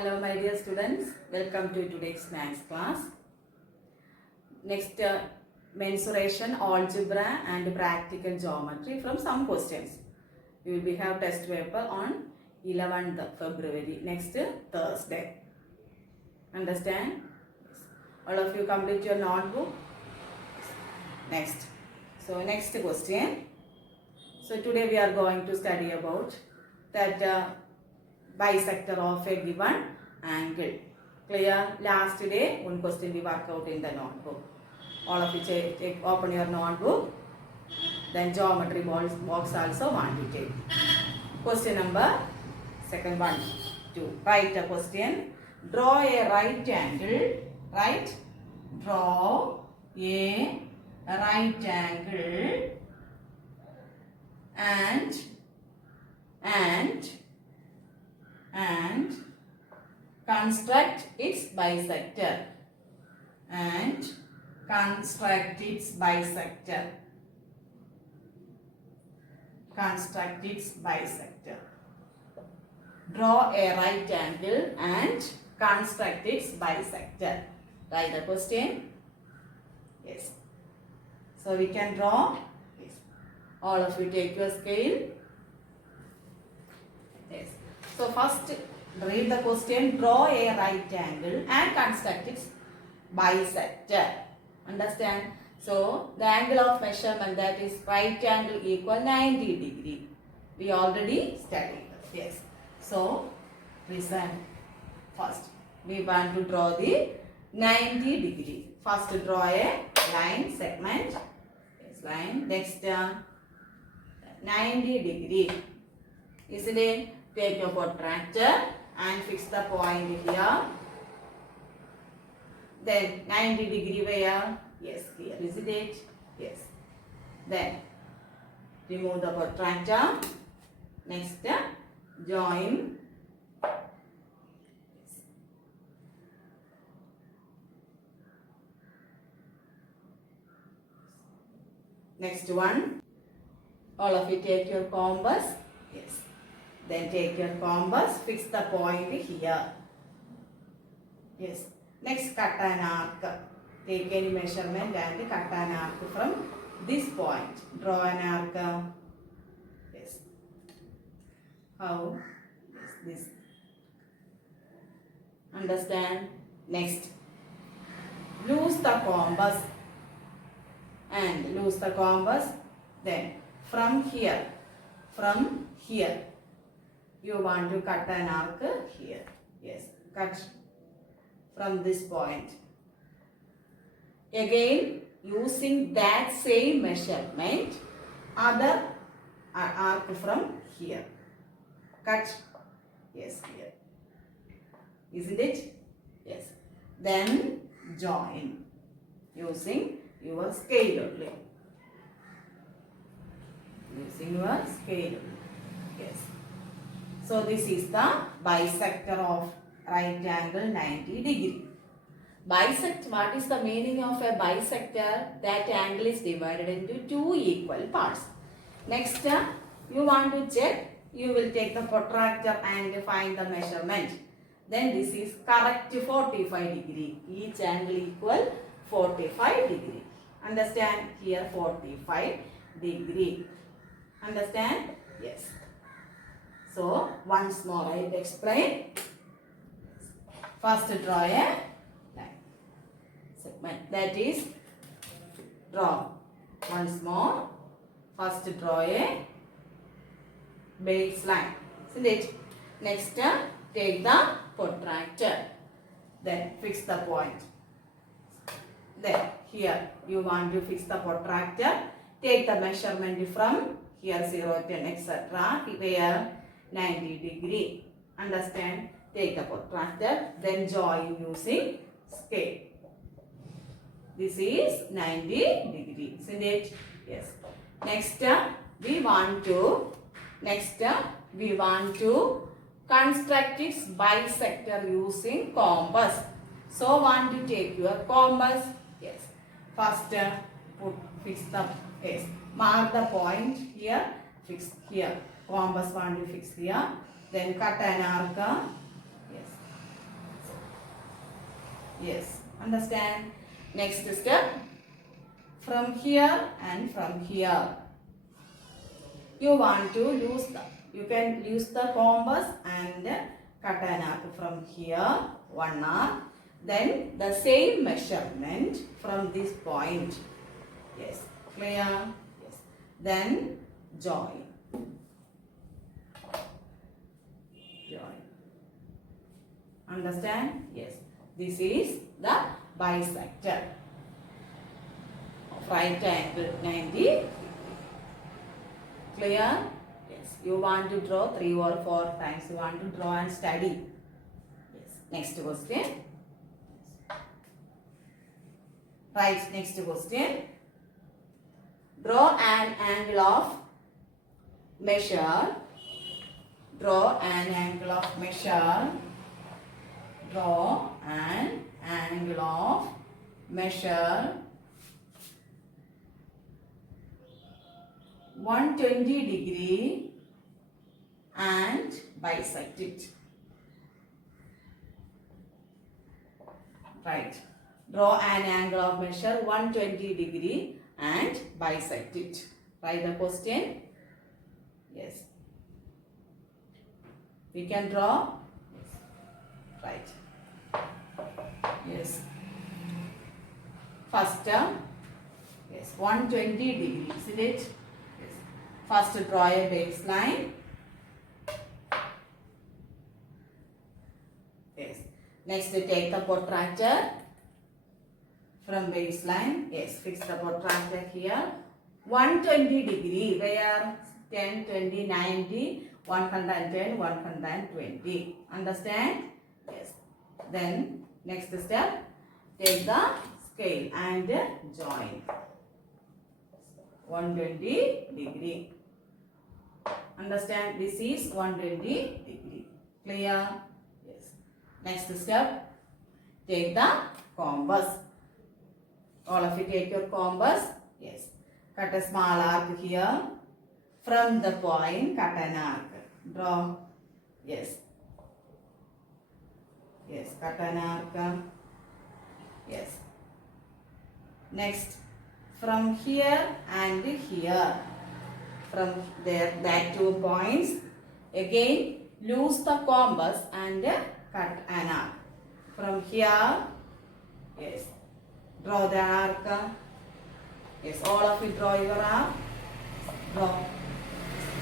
Hello my dear students, welcome to today's maths class. Next mensuration, algebra and practical geometry from some questions. We will have test paper on 11th February, next Thursday. Understand? All of you complete your notebook. Next. So next question. So today we are going to study about that bisector of a given angle. Clear? Last day one question we work out in the notebook. All of you open your notebook. Then geometry box also want to take. Question number second one. 2. Write a question. Draw a right angle. Right? Draw a right angle and construct its bisector. And construct its bisector. Construct its bisector. Draw a right angle and construct its bisector. Write the question. Yes. So we can draw. Yes. All of you take your scale. Yes. So first read the question. Draw a right angle and construct its bisector. Understand? So the angle of measurement, that is right angle, equal 90 degree. We already studied this. Yes. So listen. First we want to draw the 90 degree. First draw a line segment. Yes, line. Next 90 degree. Isn't it? Take your protractor and fix the point here. Then 90 degree where? Yes, here. Isn't it? Yes. Then remove the protractor. Next join. Next one. All of you take your compass. Yes. Then take your compass. Fix the point here. Yes. Next, cut an arc. Take any measurement and cut an arc from this point. Draw an arc. Yes. How? Yes, this. Understand? Next. Loose the compass. And loose the compass. Then from here, you want to cut an arc here. Yes. Cut from this point. Again, using that same measurement, other arc from here. Cut. Yes, here. Isn't it? Yes. Then join using your scale only. Using your scale. Yes. So this is the bisector of right angle 90 degree. Bisect, what is the meaning of a bisector? That angle is divided into two equal parts. Next, you want to check, you will take the protractor and find the measurement. Then this is correct 45 degree. Each angle equal 45 degree. Understand? Here 45 degree. Understand? Yes. So once more I will explain. First draw a line segment. That is, draw. Once more. First draw a baseline. Isn't it? Next, take the protractor. Then fix the point. Then here you want to fix the protractor. Take the measurement from here 0, 10, etc. Where 90 degree. Understand? Take the protractor. Then join using scale. This is 90 degree. Isn't it? Yes. Next we want to construct its bisector using compass. So want to take your compass. Yes. First fix the, yes, mark the point here, fix here. Compass want to fix here. Then cut an arc. Yes. Yes. Understand? Next step. From here and from here. You want to use you can use the compass and cut an arc from here, one arc. Then the same measurement from this point. Yes. Clear? Yes. Then join. Join. Understand? Yes. This is the bisector of right angle 90. Clear? Yes. You want to draw 3 or 4 times. You want to draw and study. Yes. Next question. Right. Next question. Draw an angle of measure. Draw an angle of measure. Draw an angle of measure 120 degree and bisect it. Right. Draw an angle of measure 120 degree and bisect it. Write the question. Yes. We can draw. Right. Yes. First term. Yes. 120 degree. Isn't it? Yes. First draw a baseline. Yes. Next take the protractor from baseline. Yes. Fix the protractor here. 120 degree. Where? 10, 20, 90, 110, 120. Understand? Yes. Then next step, take the scale and join. 120 degree. Understand? This is 120 degree. Clear? Yes. Next step, take the compass. All of you take your compass. Yes. Cut a small arc here. From the point, cut an arc. Draw. Yes. Yes. Cut an arc. Yes. Next. From here and here. From there, that 2 points. Again, lose the compass and cut an arc. From here. Yes. Draw the arc. Yes. All of you draw your arc. Draw.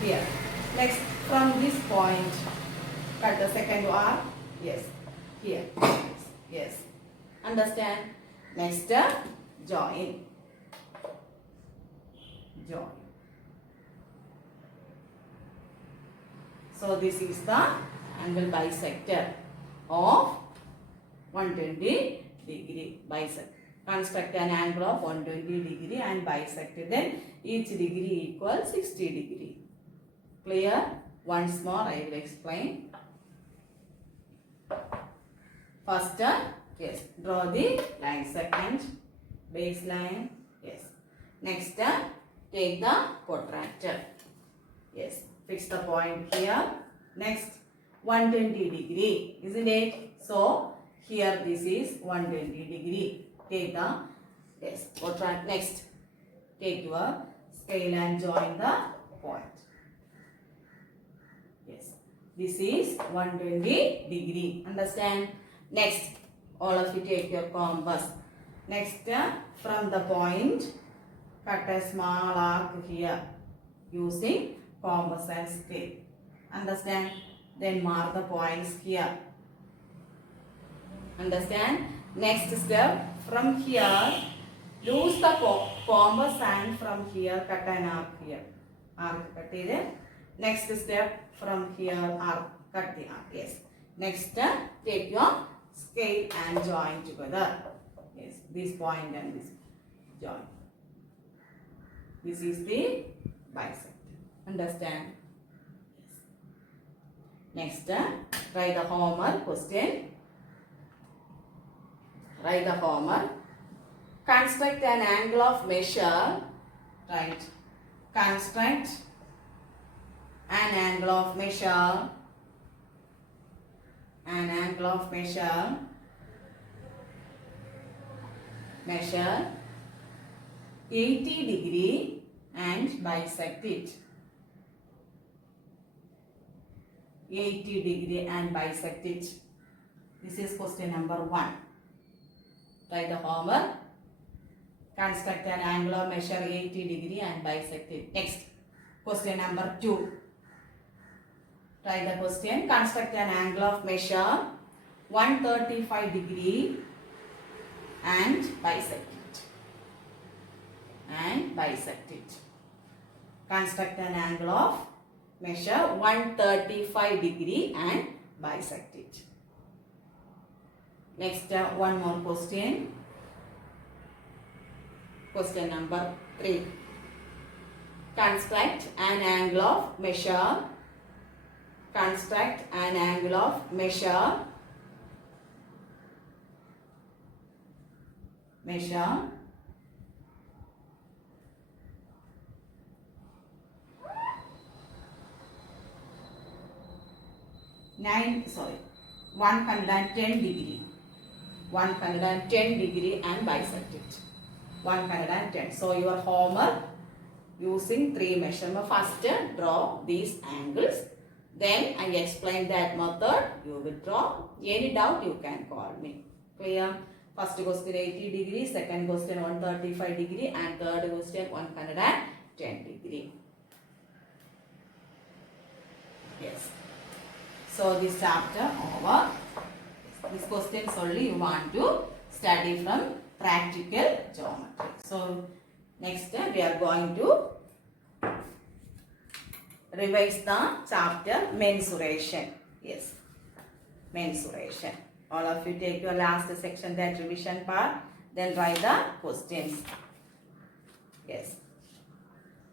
Here. Next, from this point, cut the second arc. Yes. Here. Yes. Understand? Next, join. Join. So this is the angle bisector of 120 degree. Bisect. Construct an angle of 120 degree and bisect. Then each degree equals 60 degree. Clear? Once more I will explain. First, yes, draw the line segment, baseline, yes. Next, take the protractor. Yes, fix the point here. Next, 120 degree, isn't it? So, here this is 120 degree. Take the, yes, protract. Next, take your scale and join the point. Yes, this is 120 degree. Understand? Next, all of you take your compass. Next, from the point, cut a small arc here using compass and scale. Understand? Then mark the points here. Understand? Next step, from here, lose the compass and from here, cut an arc here. Arc cut it. Next step, from here, arc, cut the arc. Yes. Next, take your scale and join together. Yes, this point and this join. This is the bisect. Understand? Yes. Next, write the homework question. Write the homework. Construct an angle of measure. Right. Construct an angle of measure. An angle of measure Measure 80 degree and bisect it. 80 degree and bisect it. This is question number 1. Write the homework. Construct an angle of measure 80 degree and bisect it. Next, question number 2. Write the question. Construct an angle of measure 135 degree and bisect it. And bisect it. Construct an angle of measure 135 degree and bisect it. Next, one more question. Question number 3. Construct an angle of measure. Construct an angle of measure. Measure 110 degree. 110 degree and bisect it. 110. So your homework, using 3 measurements. First, draw these angles. Then I explain that method. You will draw. Any doubt you can call me. Clear? First question 80 degree, second question 135 degree, and third question 110 degree. Yes. So this chapter over. This question only you want to study from practical geometry. So next we are going to revise the chapter mensuration. Yes, mensuration. All of you take your last section, that revision part, then write the questions. Yes,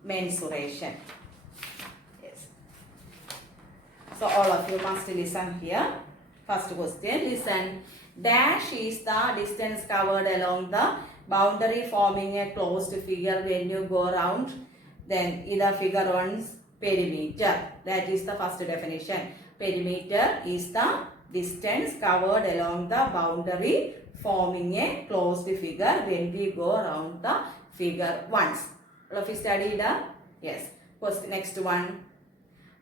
mensuration. Yes. So all of you must listen here. First question, listen. Dash is the distance covered along the boundary forming a closed figure when you go around. Then either figure 1's perimeter. That is the first definition. Perimeter is the distance covered along the boundary forming a closed figure when we go around the figure once. All of you studied? Yes. Question next one.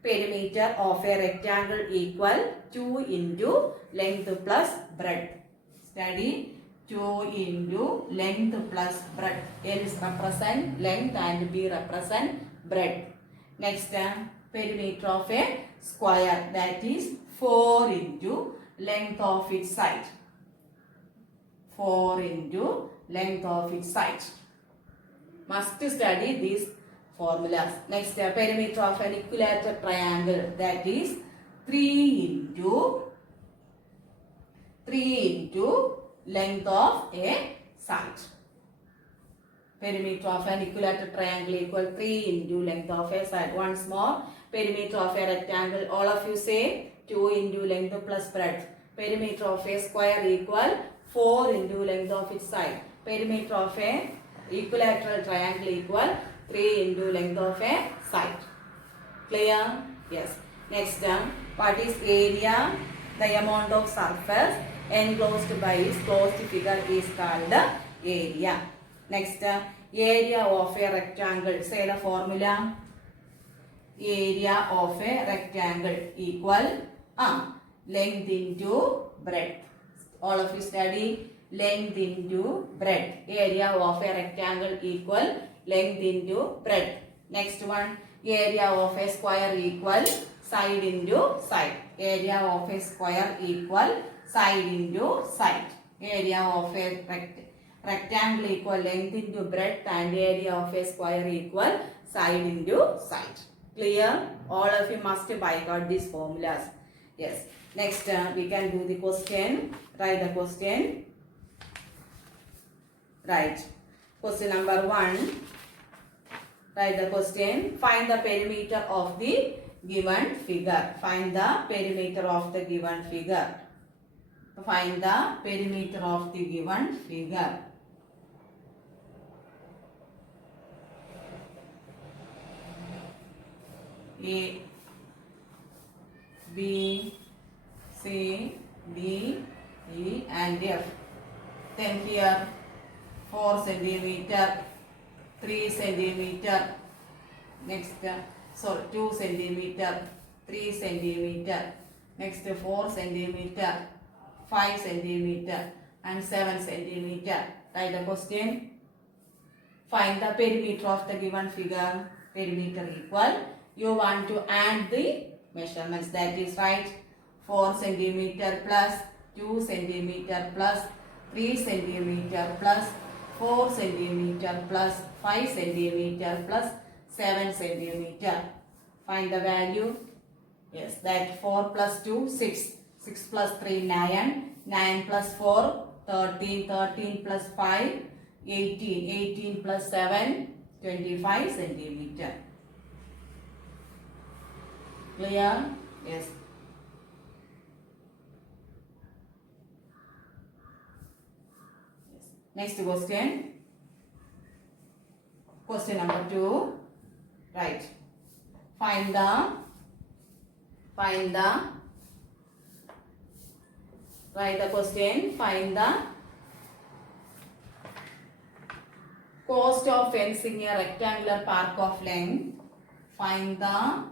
Perimeter of a rectangle equal 2 into length plus breadth. Study 2 into length plus breadth. L is represent length and B represent breadth. Next, perimeter of a square, that is 4 into length of its side. 4 into length of its side. Must study these formulas. Next, perimeter of an equilateral triangle, that is 3 into length of a side. Perimeter of an equilateral triangle equal 3 into length of a side. Once more, perimeter of a rectangle, all of you say 2 into length plus breadth. Perimeter of a square equal 4 into length of its side. Perimeter of a equilateral triangle equal 3 into length of a side. Clear? Yes. Next, what is area? The amount of surface enclosed by its closed figure is called area. Next, area of a rectangle. Say the formula. Area of a rectangle equal length into breadth. All of you study length into breadth. Area of a rectangle equal length into breadth. Next one, area of a square equal side into side. Area of a square equal side into side. Area of a rectangle equal length into breadth, and area of a square equal side into side. Clear? All of you must by heart these formulas. Yes. Next, we can do the question. Write the question. Right. Question number 1. Write the question. Find the perimeter of the given figure. Find the perimeter of the given figure. Find the perimeter of the given figure. A, B, C, D, E and F. Then here 4 centimeter, 3 centimeter, next 2 centimeter, 3 centimeter, next 4 centimeter, 5 centimeter and 7 centimeter. Write the question. Find the perimeter of the given figure. Perimeter equal. You want to add the measurements, that is right. 4 centimeter plus 2 centimeter plus 3 centimeter plus 4 centimeter plus 5 centimeter plus 7 centimeter. Find the value. Yes, that 4 plus 2, 6. 6 plus 3, 9. 9 plus 4, 13. 13 plus 5, 18. 18 plus 7, 25 centimeter. Clear? Yes. Next question. Question number 2. Right. Find the write the question. Find the cost of fencing a rectangular park of length. Find the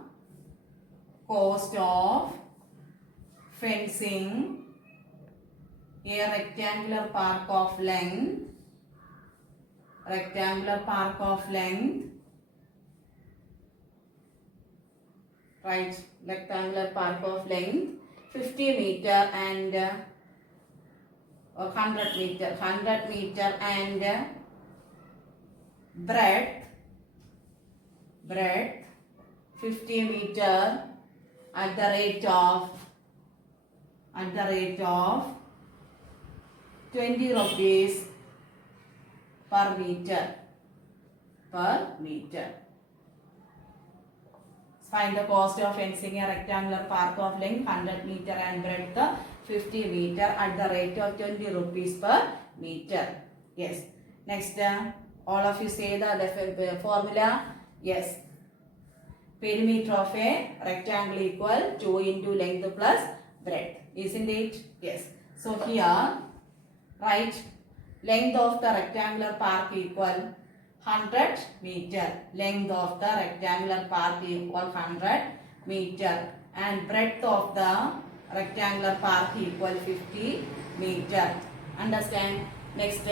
cost of fencing a rectangular park of length. Rectangular park of length. Right, rectangular park of length 50 meter and 100 meter. 100 meter and breadth 50 meter at the rate of 20 rupees per meter. Find the cost of fencing a rectangular park of length 100 meter and breadth 50 meter at the rate of 20 rupees per meter. Yes. Next, all of you say the formula. Yes. Perimeter of a rectangle equal 2 into length plus breadth. Isn't it? Yes. So here, write length of the rectangular park equal 100 meter. Length of the rectangular park equal 100 meter and breadth of the rectangular park equal 50 meter. Understand? Next,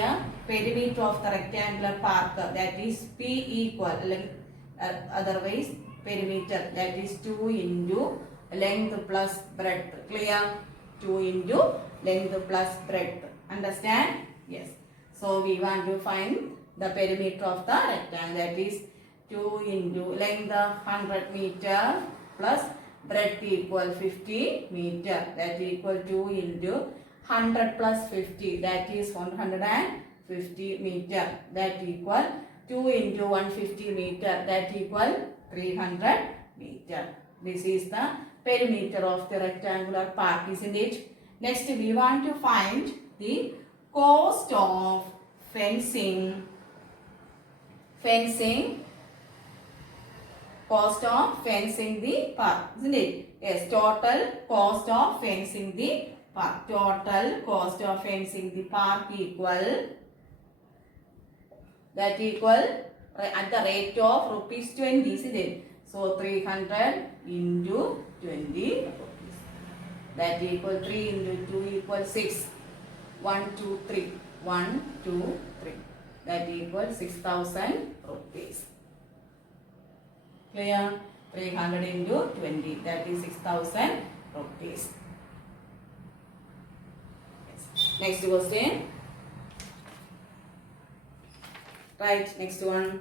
perimeter of the rectangular park, that is P equal, otherwise perimeter, that is 2 into length plus breadth. Clear? 2 into length plus breadth. Understand? Yes. So we want to find the perimeter of the rectangle, that is 2 into length 100 meter plus breadth equal 50 meter, that equal 2 into 100 plus 50, that is 150 meter, that equal 2 into 150 meter, that equal 300 meter. This is the perimeter of the rectangular park, isn't it? Next, we want to find the cost of fencing. Cost of fencing the park, isn't it? Yes, total cost of fencing the park. Total cost of fencing the park equal, that equal at the rate of rupees 20, isn't it? So 300 into 20 rupees. That equal 3 into 2 equal 6. 1, 2, 3. 1, 2, 3. That equals 6,000 rupees. Clear? 300 into 20. That is 6,000 rupees. Yes. Next question. Right. Next one.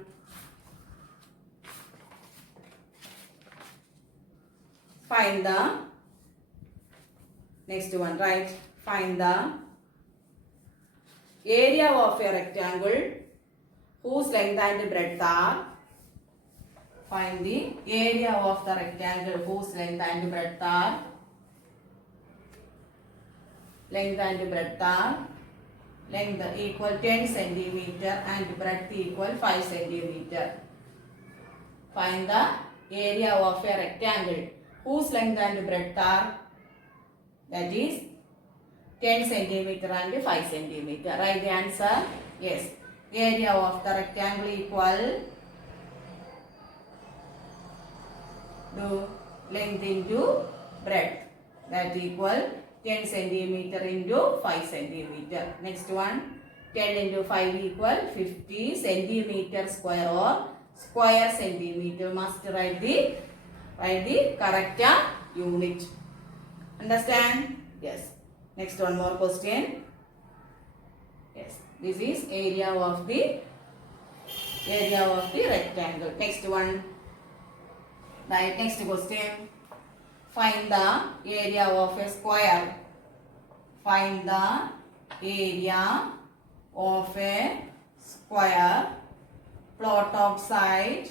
Find the next one. Right. Find the area of a rectangle whose length and breadth are. Find the area of the rectangle whose length and breadth are. Length and breadth are. Length equal 10 centimeter and breadth equal 5 centimeter. Find the area of a rectangle whose length and breadth are, that is 10 centimeter and 5 centimeter. Write the answer. Yes. area of the rectangle equal to length into breadth, that equal 10 centimeter into 5 centimeter. Next one, 10 into 5 equal 50 centimeter square or square centimeter. Must write the correct unit. Understand? Yes. Next one more question. Yes. This is area of the rectangle. Next one. Right. Next question. Find the area of a square. Find the area of a square. Plot of side.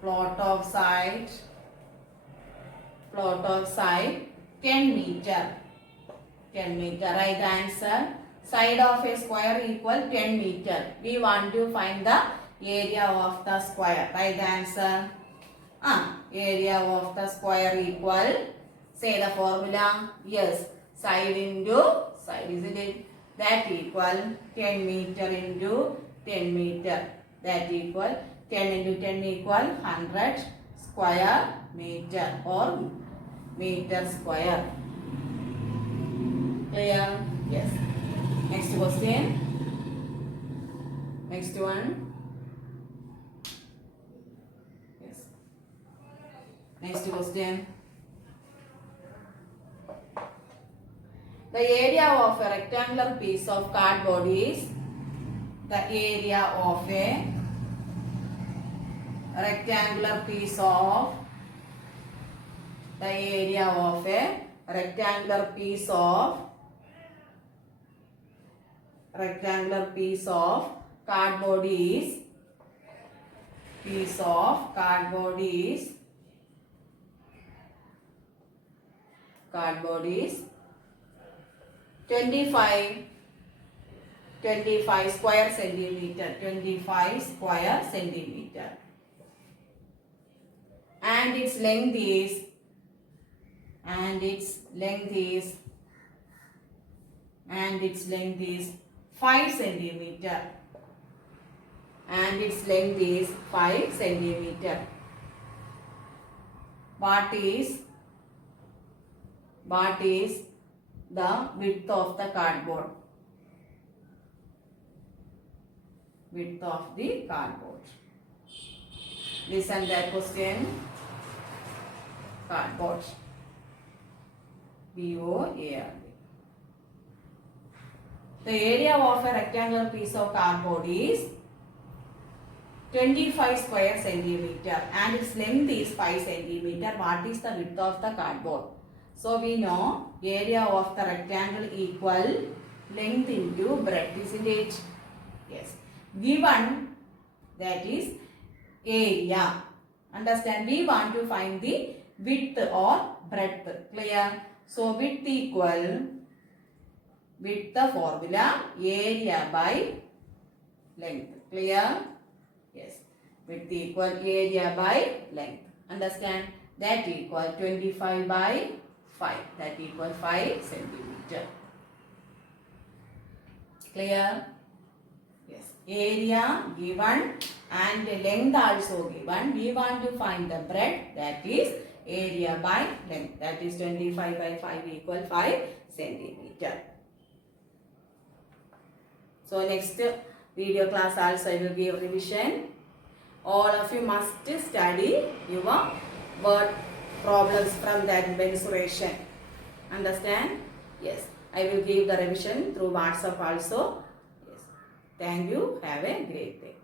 Plot of side 10 meter. 10 meter. Right answer. Side of a square equal 10 meter. We want to find the area of the square. Right answer. Area of the square equal. Say the formula. Yes. Side into side, isn't it? That equal 10 meter into 10 meter. That equal 10 into 10 equal 100 square meter or meter square. Clear? Yes. Next question. Next one. Yes. Next question. The area of a rectangular piece of cardboard is the area of a rectangular piece of cardboard is 25 square centimeter. 25 square centimeter. And its length is 5 centimeter. And its length is 5 centimeter. What is the width of the cardboard? Width of the cardboard. Listen that question. Cardboard. B-O-A-R-D. The area of a rectangular piece of cardboard is 25 square centimeter and its length is 5 centimeter. What is the width of the cardboard? So we know area of the rectangle equal length into breadth, isn't it? Yes. Given, that is area. Understand? We want to find the width or breadth. Clear? So width equal, width the formula, area by length. Clear? Yes. Width equal area by length. Understand? That equal 25 by 5. That equal 5 centimeter. Clear? Yes. Area given and length also given. We want to find the breadth, that is area by length. That is 25 by 5 equal 5 centimeter. So next video class also I will give revision. All of you must study your word problems from that mensuration. Understand? Yes. I will give the revision through WhatsApp also. Yes. Thank you. Have a great day.